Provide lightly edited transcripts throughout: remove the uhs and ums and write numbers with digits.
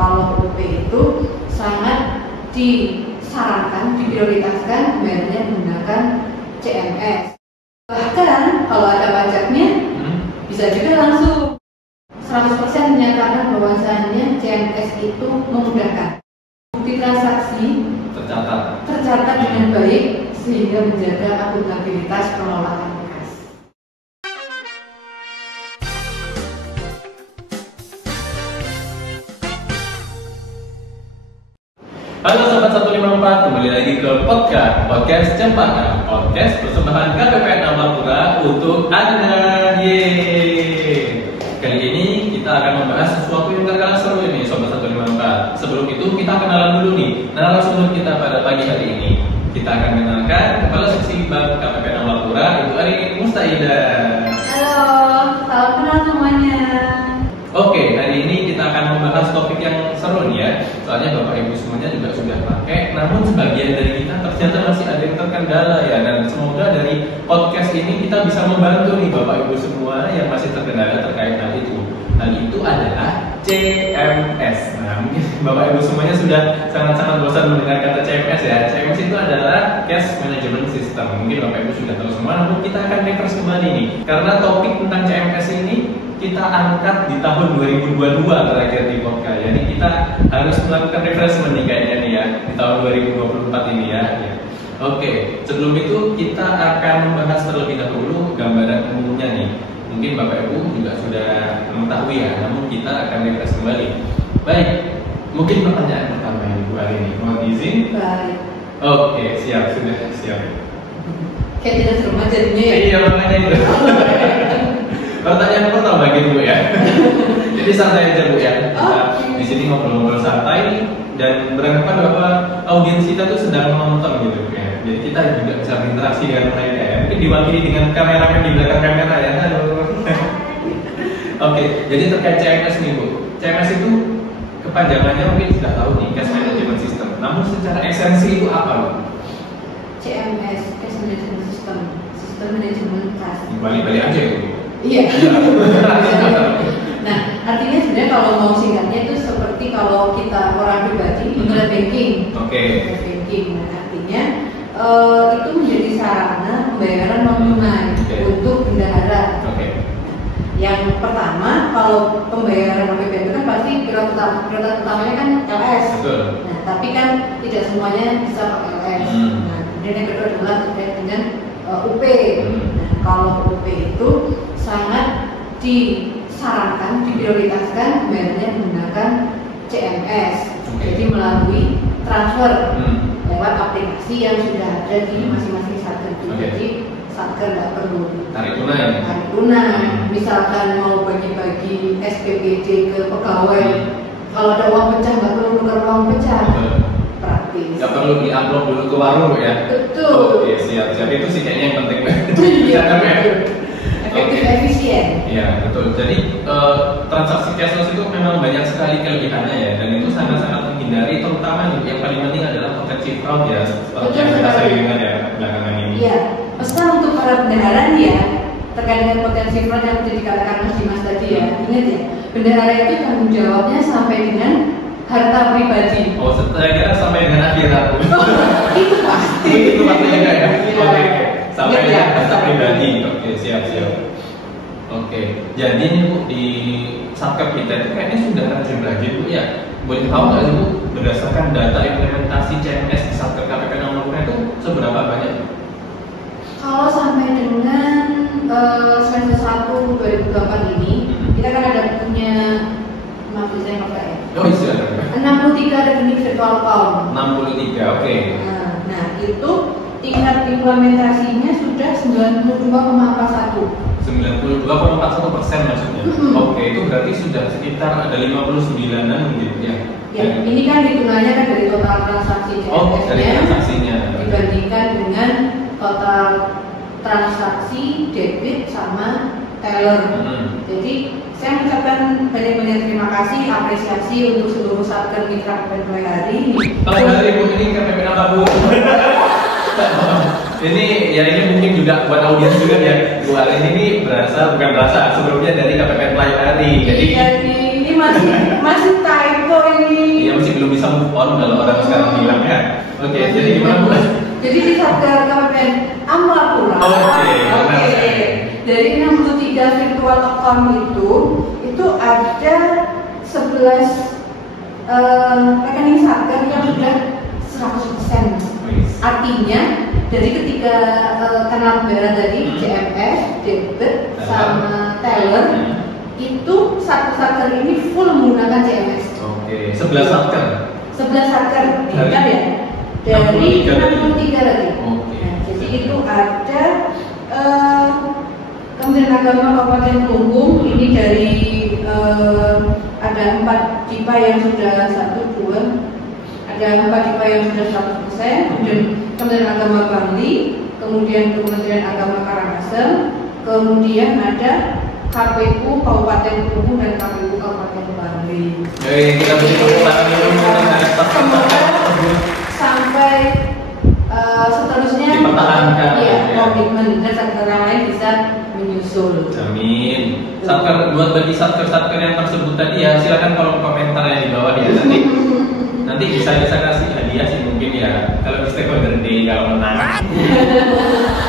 kalau UP itu sangat disarankan, diprioritaskan bayarnya menggunakan CMS. Bahkan kalau ada pajaknya bisa juga langsung 100% menyatakan bahwasannya CMS itu memudahkan. Bukti transaksi tercatat dengan baik sehingga menjaga akuntabilitas pengelolaan kas. Halo Sobat 154, kembali lagi ke podcast Cempaka, podcast persembahan KPPN Amapura untuk Anda. Yeay. Kali ini kita akan membahas sesuatu yang terkenal seru ini Sobat 154. Sebelum itu kita kenalan dulu nih narasumber kita pada pagi hari ini. Kita akan kenalkan Kepala Seksi Bank KPPN Amapura, Ibu Ari Mustaida. Halo, salam kenal semuanya. Oke, hari ini kita akan membahas topik yang seru nih ya. Soalnya Bapak Ibu semuanya juga sudah pakai, namun sebagian dari kita ternyata masih ada yang terkendala ya. Dan semoga dari podcast ini kita bisa membantu nih Bapak Ibu semua yang masih terkendala terkait hal itu. Hal itu adalah CMS. Nah, mungkin Bapak Ibu semuanya sudah sangat-sangat bosan mendengar kata CMS ya. CMS itu adalah Cash Management System. Mungkin Bapak Ibu sudah tahu semua, namun kita akan refresh kembali nih. Karena topik tentang CMS ini kita angkat di tahun 2022 terakhir di podcast. Jadi kita harus melakukan refreshment nih kayaknya nih ya di tahun 2024 ini ya. Oke, sebelum itu kita akan membahas terlebih dahulu gambaran umumnya nih. Mungkin Bapak Ibu juga sudah mengetahui ya, namun kita akan refresh kembali. Baik, mungkin pertanyaan pertama Ibu hari ini, mohon izin. Baik. Oke, siap, sudah siap. Kayak tidak serumah jadinya ya. Iya, makanya itu. Pertanyaan pertama bagi Bu ya. Jadi santai aja Bu ya. Kita di sini ngobrol-ngobrol santai dan beranggapan bahwa audiens kita tuh sedang menonton gitu ya. Jadi kita juga bisa berinteraksi dengan mereka ya. Mungkin diwakili dengan kameramen di belakang kamera ya. Oke, jadi terkait CMS nih Bu. CMS itu kepanjangannya mungkin sudah tahu nih, Cash Management System. Namun secara esensi itu apa Bu? CMS, Cash Management System, Sistem Manajemen Kas. Balik-balik aja Bu. Iya. Nah, artinya sebenarnya kalau mau singkatnya itu seperti kalau kita orang pribadi internet banking. Oke. Internet banking. Nah, artinya itu menjadi sarana pembayaran non tunai untuk bendahara. Oke. Yang pertama, kalau pembayaran APBN itu kan pasti prioritas utamanya kan LS. Betul. Nah, tapi kan tidak semuanya bisa pakai LS. Nah, kemudian yang kedua adalah terkait dengan UP. Nah, kalau UP itu sangat disarankan, diprioritaskan bayarnya menggunakan CMS. Jadi melalui transfer lewat aplikasi yang sudah ada di masing-masing satker. Jadi satker nggak perlu tarik tunai. tarik tunai. Misalkan mau bagi-bagi SPBD ke pegawai, kalau ada uang pecah nggak perlu tukar uang pecah. Praktis. Nggak perlu di-upload dulu ke warung ya. Betul. Oke, siap. Itu sih kayaknya yang penting. Iya. Oke. Efektif, efisien. Iya, betul. Jadi transaksi cashless itu memang banyak sekali kelebihannya ya, dan itu sangat-sangat menghindari, terutama yang paling penting adalah potensi fraud ya, seperti yang kita sering dengar ya belakangan ini. Iya, pesan untuk para bendahara nih ya, terkait dengan potensi fraud yang tadi dikatakan Mas Dimas tadi ya, ingat ya, bendahara itu tanggung jawabnya sampai dengan harta pribadi. Oh, saya kira sampai dengan akhirat. Itu pasti. Itu pastinya enggak ya? Oke. Sampai Iya, dengan harta pribadi. Oke, siap. Oke, jadi ini Bu di satker kita itu kayaknya sudah rajin-rajin Bu ya. Boleh tahu nggak Bu berdasarkan data implementasi CMS di satker KPPN Amapura itu seberapa banyak? Kalau sampai dengan semester 1 2008 ini, kita kan ada punya maksud saya apa ya? Oh iya. 63 rekening virtual account. 63, oke. Nah, itu tingkat implementasinya sudah 92,41. 92,41% maksudnya. Oke, itu berarti sudah sekitar ada 59-an gitu ya. Ya, ini kan hitungannya kan dari total transaksi dari transaksinya dibandingkan dengan total transaksi debit sama teller. Jadi saya mengucapkan banyak-banyak terima kasih, apresiasi untuk seluruh satker mitra KPPN hari ini. Kalau dari Bu ini KPPN apa Bu? Ini ya ini mungkin juga buat audiens juga ya. Bu Ari ini bukan berasa sebelumnya dari KPPN Hari. Jadi ini masih typo ini. move on kalau orang sekarang bilang ya. Oke, jadi gimana Bu? Jadi di Satker KPPN Amlapura. Oke. Dari 63 virtual account itu ada 11 rekening Satker yang sudah 100%. Artinya dari ketiga kanal pembayaran tadi CMS, debit, sama teller itu Satker ini full menggunakan CMS. Oke, 11 Satker. 11 Satker, ingat ya? Dari 63 lagi. Nah, jadi itu ada Kementerian Agama Kabupaten Kelungkung ini dari ada 4 DIPA yang sudah 1, 2, ada 4 DIPA yang sudah 100%, kemudian Kementerian Agama Bangli, kemudian Kementerian Agama Karangasem, kemudian ada KPU Kabupaten Kelungkung dan KPU Kabupaten Bangli. Kita beri tepuk tangan dulu sampai seterusnya dipertahankan. Iya, komitmen dan Satker yang lain bisa menyusul. Amin. Satker buat bagi Satker yang tersebut tadi ya, silakan kolom komentar yang di bawah ya nanti bisa kasih hadiah sih mungkin ya kalau di stakeholder day kalau menang.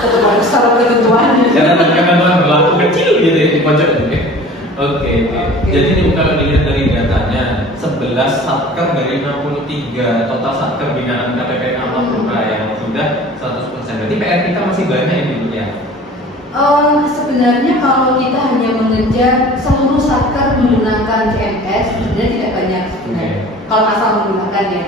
Tetap harus salah ketentuan. Jangan ketentuan berlaku kecil gitu ya di pojok. Oke. Jadi ini kalau dilihat dari datanya 11 Satker dari 63 total Satker binaan KPPN Amlapura yang sudah 100%. Berarti PR kita masih banyak ini ya. Sebenarnya kalau kita hanya mengejar seluruh Satker menggunakan CMS sebenarnya tidak banyak sebenarnya. Kalau asal menggunakan ya.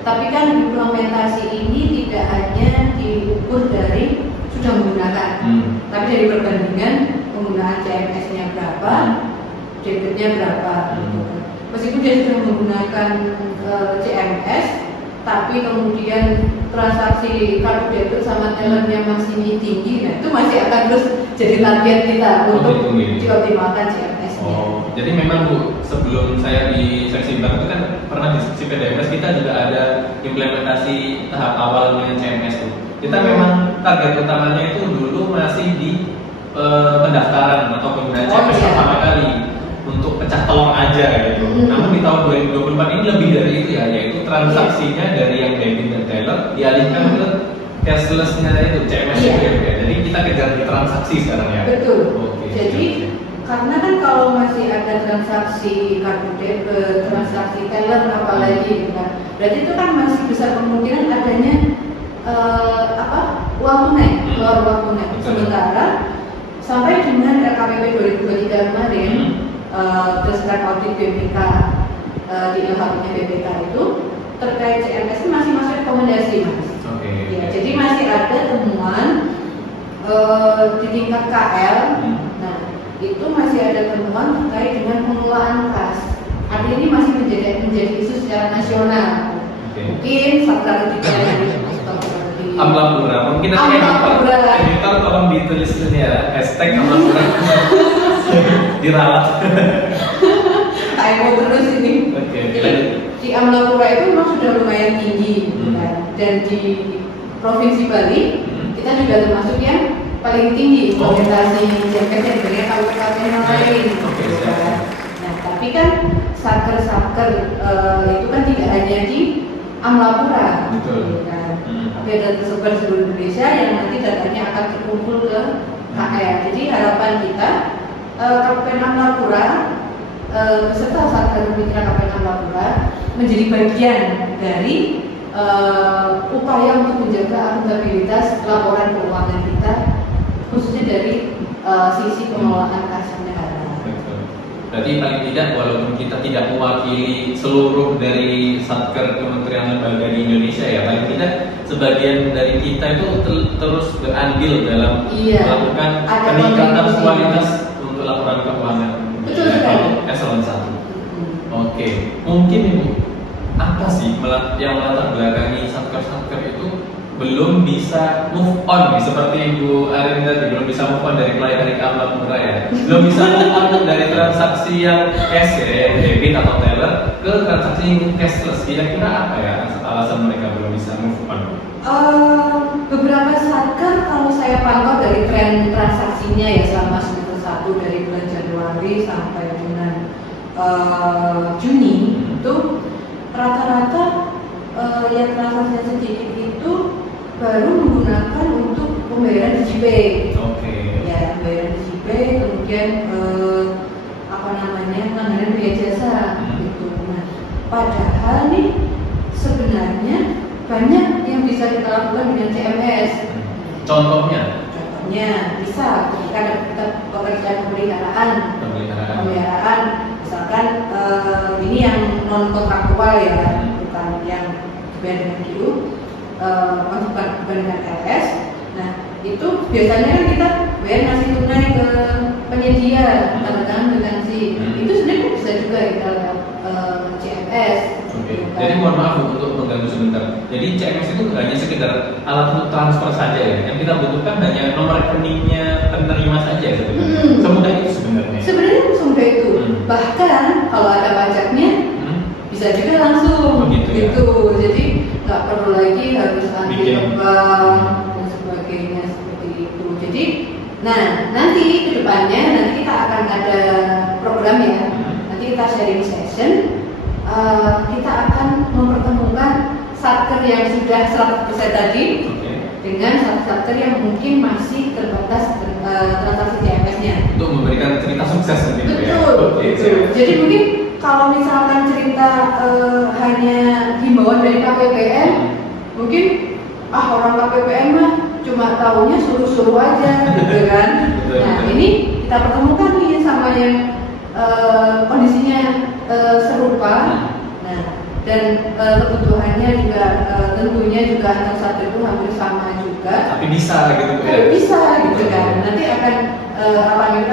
Tapi kan implementasi ini tidak hanya diukur dari sudah menggunakan, tapi dari perbandingan penggunaan CMS-nya berapa, debitnya berapa. Meskipun dia sudah menggunakan CMS, tapi kemudian transaksi kartu debit sama tellernya masih tinggi, nah itu masih akan terus jadi target kita untuk dioptimalkan CMS-nya. Jadi memang Bu, sebelum saya di seksi bank itu kan pernah diskusi PDMS, kita juga ada implementasi tahap awal dengan CMS Bu. Kita memang target utamanya itu dulu masih di pendaftaran atau penggunaan CMS pertama kali untuk pecah telur aja gitu. Namun di tahun 2024 ini lebih dari itu ya, yaitu transaksinya dari yang debit dan teller dialihkan ke cashless-nya itu CMS itu ya. Jadi kita kejar di transaksi sekarang ya. Betul. Jadi karena kan kalau masih ada transaksi kartu debit, transaksi teller apalagi kan, berarti itu kan masih besar kemungkinan adanya uang tunai, keluar uang tunai. Sementara sampai dengan RKPP 2023 kemarin berdasarkan audit BPK di LHK-nya BPK itu terkait CMS itu masih masuk rekomendasi Mas. Ya, jadi masih ada temuan di tingkat KL. Nah, itu masih ada temuan terkait dengan pengelolaan kas. Artinya ini masih menjadi isu secara nasional. Mungkin fakta ketiga Amlapura, mungkin nanti editor tolong ditulis ini ya, hashtag Amlapura. Diralat. Mau terus ini. Di Amlapura itu memang sudah lumayan tinggi, dan di Provinsi Bali kita juga termasuk yang paling tinggi implementasi CMS dibandingkan kabupaten yang lain. Nah, tapi kan Satker itu kan tidak hanya di Amlapura. Tapi ada tersebar seluruh Indonesia yang nanti datanya akan terkumpul ke KL. Jadi harapan kita Kabupaten Amlapura beserta Satker Mitra Kabupaten Amlapura menjadi bagian dari upaya untuk menjaga akuntabilitas laporan keuangan kita, khususnya dari sisi pengelolaan kas negara. Berarti paling tidak walaupun kita tidak mewakili seluruh dari Satker Kementerian Lembaga di Indonesia ya, paling tidak sebagian dari kita itu terus berandil dalam melakukan peningkatan kualitas untuk laporan keuangan. Betul sekali. Eselon 1. Mungkin Ibu, apa sih yang melatar belakangi Satker itu belum bisa move on seperti Ibu Arin tadi belum bisa move on dari pelayanan Amlapura ya, belum bisa move on dari transaksi yang cash ya, yang debit atau teller ke transaksi yang cashless. Kira-kira apa ya alasan mereka belum bisa move on? Beberapa Satker kalau saya pantau dari tren transaksinya ya selama semester 1 dari bulan Januari sampai dengan Juni itu rata-rata yang transaksinya sedikit itu baru menggunakan untuk pembayaran DigiPay. Oke. Ya, pembayaran DigiPay, kemudian langganan biaya jasa gitu. Nah, padahal nih sebenarnya banyak yang bisa kita lakukan dengan CMS. Contohnya Bisa ketika kita bekerja pemeliharaan, misalkan ini yang non kontraktual ya, bukan yang dibayar dengan GU, bukan dengan LS. Nah, itu biasanya kan kita bayar ngasih tunai ke penyedia, tanda tangan kwitansi. Itu sebenarnya bisa juga kita CMS. Oke. Jadi mohon maaf untuk mengganggu sebentar. Jadi CMS itu hanya sekedar alat untuk transfer saja ya. Yang kita butuhkan hanya nomor rekeningnya penerima saja sebenarnya. Semudah itu sebenarnya. Sebenarnya semudah itu. Bahkan kalau ada pajaknya bisa juga langsung. Begitu ya. Gitu. Jadi nggak perlu lagi harus antri bank dan sebagainya seperti itu. Jadi, nanti kedepannya kita akan ada program ya. Nanti kita sharing session. Kita akan mempertemukan satker yang sudah 100% tadi dengan satker yang mungkin masih terbatas transaksi CMS-nya. Untuk memberikan cerita sukses mungkin. Betul. Jadi mungkin kalau misalkan cerita hanya himbauan dari KPPN, mungkin orang KPPN mah cuma taunya suruh-suruh aja, gitu kan? Nah, ini kita pertemukan nih sama yang kondisinya serupa, dan kebutuhannya juga tentunya juga antar satker itu hampir sama juga. Tapi bisa gitu ya? Bisa gitu kan. Nanti akan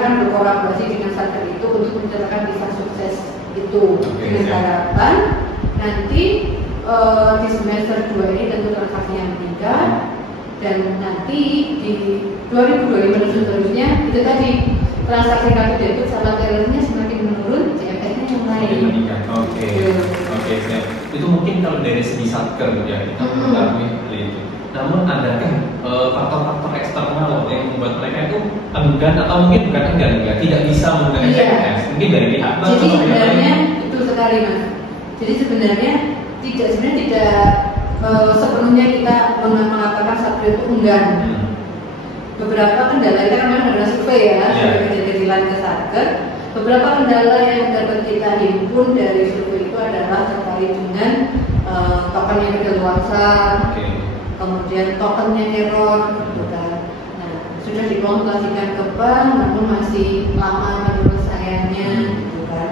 akan berkolaborasi dengan satker itu untuk menciptakan bisa sukses itu. Dengan harapan nanti di semester 2 ini tentu transaksinya meningkat, dan nanti di 2025 dan seterusnya itu tadi transaksi kartu debit sama telernya semakin menurun, CMS-nya yang naik. Oke, siap. Itu mungkin kalau dari segi satker ya kita mengetahui itu. Namun adakah faktor-faktor eksternal yang membuat mereka itu enggan atau mungkin bukan enggan, tidak bisa menggunakan CMS? Mungkin dari pihak bank. Jadi sebenarnya itu sekali Mas. Jadi sebenarnya tidak sepenuhnya kita mengatakan satker itu enggan. Beberapa kendala kita memang adalah survei ya, kejadian ke satker. Beberapa kendala yang dapat kita himpun dari survei itu adalah terkait dengan token yang kedaluarsa, kemudian tokennya error, gitu kan. Nah, sudah dikonsultasikan ke bank, namun masih lama penyelesaiannya, gitu kan.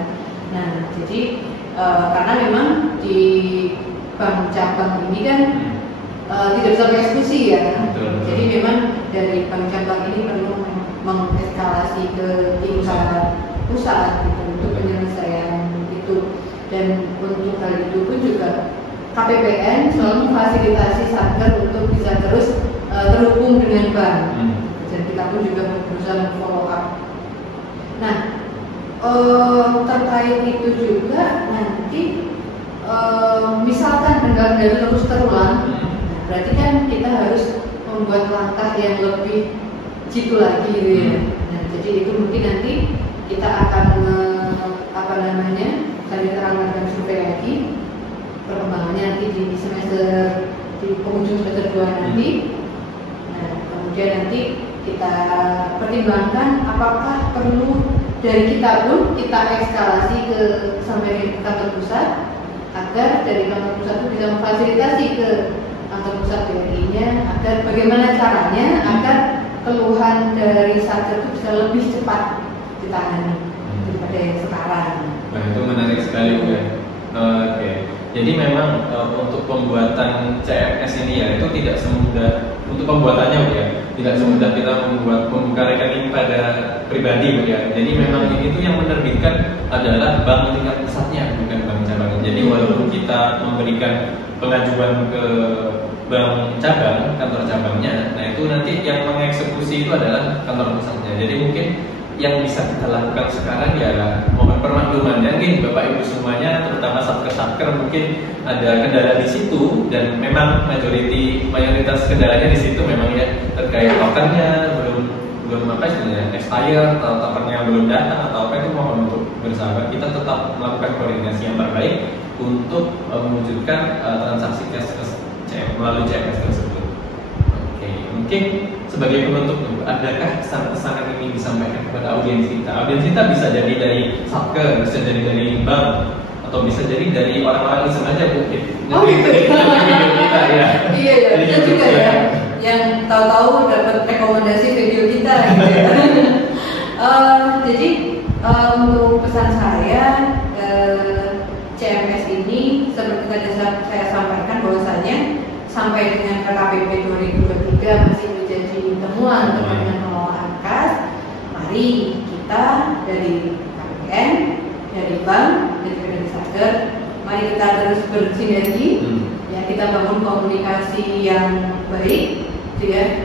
Nah, jadi karena memang di bank cabang ini kan tidak bisa eksekusi ya. Jadi memang dari bank cabang ini perlu mengeskalasi ke pusat gitu, untuk penyelesaian itu. Dan untuk hal itu pun juga KPPN selalu memfasilitasi satker untuk bisa terus terhubung dengan bank. Dan kita pun juga berusaha follow up. Nah, terkait itu juga nanti misalkan kendala terus terulang, berarti kan kita harus membuat langkah yang lebih jitu lagi gitu ya. Nah, jadi itu mungkin nanti kita akan kita akan survei lagi perkembangannya nanti di penghujung semester 2 nanti. Nah, kemudian nanti kita pertimbangkan apakah perlu dari kita pun kita eskalasi ke sampai kantor pusat, agar dari kantor pusat itu bisa memfasilitasi ke kantor pusat BRI-nya, agar bagaimana caranya agar keluhan dari satker itu bisa lebih cepat ditangani daripada yang sekarang. Nah, itu menarik sekali ya. Oke. Jadi memang untuk pembuatan CMS ini ya itu tidak semudah untuk pembuatannya ya. Tidak semudah kita membuka rekening pada pribadi ya. Jadi memang itu yang menerbitkan adalah bank tingkat pusatnya, bukan bank cabang. Jadi walaupun kita memberikan pengajuan ke bank cabang, kantor cabangnya, nah itu nanti yang mengeksekusi itu adalah kantor pusatnya. Jadi mungkin yang bisa kita lakukan sekarang ya mohon permaklumannya nih Bapak Ibu semuanya, terutama satker-satker mungkin ada kendala di situ, dan memang mayoritas kendalanya di situ memang ya terkait tokennya belum apa istilahnya expire atau tokennya belum datang atau apa, itu mohon untuk bersahabat, kita tetap melakukan koordinasi yang terbaik untuk mewujudkan transaksi cashless melalui CMS tersebut. Oke, mungkin sebagai penutup, adakah pesan-pesan yang ingin disampaikan kepada audiens kita? Audiens kita bisa jadi dari satker, bisa jadi dari bank, atau bisa jadi dari orang-orang iseng aja mungkin. Oh gitu. Video kita ya. Iya ya, bisa juga ya. Yang tahu-tahu dapat rekomendasi video kita gitu ya. Jadi untuk pesan saya, CMS ini seperti tadi saya sampaikan bahwasanya sampai dengan KKBP 2023 masih menjadi temuan terkait dengan pengelolaan kas. Mari kita dari KPN, dari bank, dari satker, mari kita terus bersinergi, ya kita bangun komunikasi yang baik, gitu ya,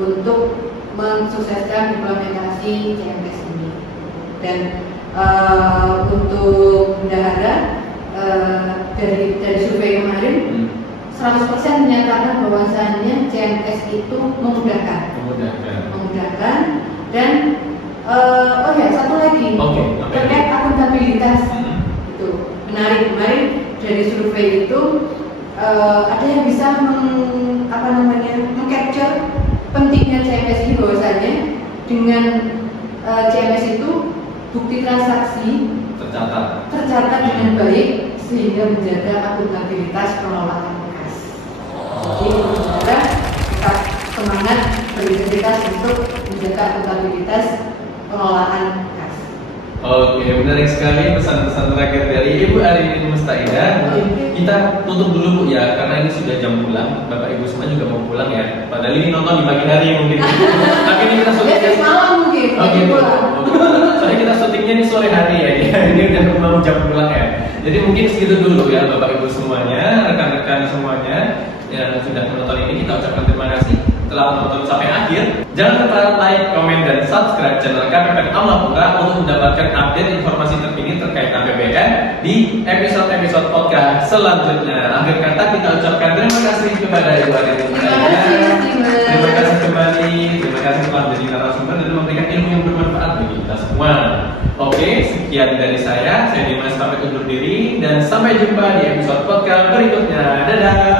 untuk mensukseskan implementasi CMS ini. Dan untuk bendahara, dari survei kemarin 100% menyatakan bahwasannya CMS itu memudahkan dan oh ya satu lagi terkait akuntabilitas itu menarik. Kemarin dari survei itu ada yang bisa mengcapture pentingnya CMS ini, bahwasannya dengan CMS itu bukti transaksi tercatat dengan baik sehingga menjaga akuntabilitas pengelolaan kas. Jadi saudara tetap semangat berintegritas untuk menjaga akuntabilitas pengelolaan kas. Oke, menarik sekali pesan-pesan terakhir dari Ibu Arini Mustaidah. Kita tutup dulu Bu ya, karena ini sudah jam pulang. Bapak Ibu semua juga mau pulang ya. Padahal ini nonton di pagi hari mungkin. Tapi ini kita syutingnya malam mungkin. Oke, pulang. Soalnya kita syutingnya ini sore hari ya. Ini udah mau jam pulang ya. Jadi mungkin segitu dulu ya Bapak Ibu semuanya, rekan-rekan semuanya yang sudah menonton ini, kita ucapkan terima kasih telah menonton sampai akhir. Jangan lupa like, komen, dan subscribe channel KPPN Amapura untuk mendapatkan update informasi terkini terkait KPPN di episode-episode podcast selanjutnya. Akhir kata kita ucapkan terima kasih kepada Ibu Arini Mustaidah. Terima kasih kembali, terima kasih telah menjadi narasumber dan memberikan ilmu yang bermanfaat bagi kita semua. Oke, sekian dari saya Dimas pamit undur diri dan sampai jumpa di episode podcast berikutnya. Dadah.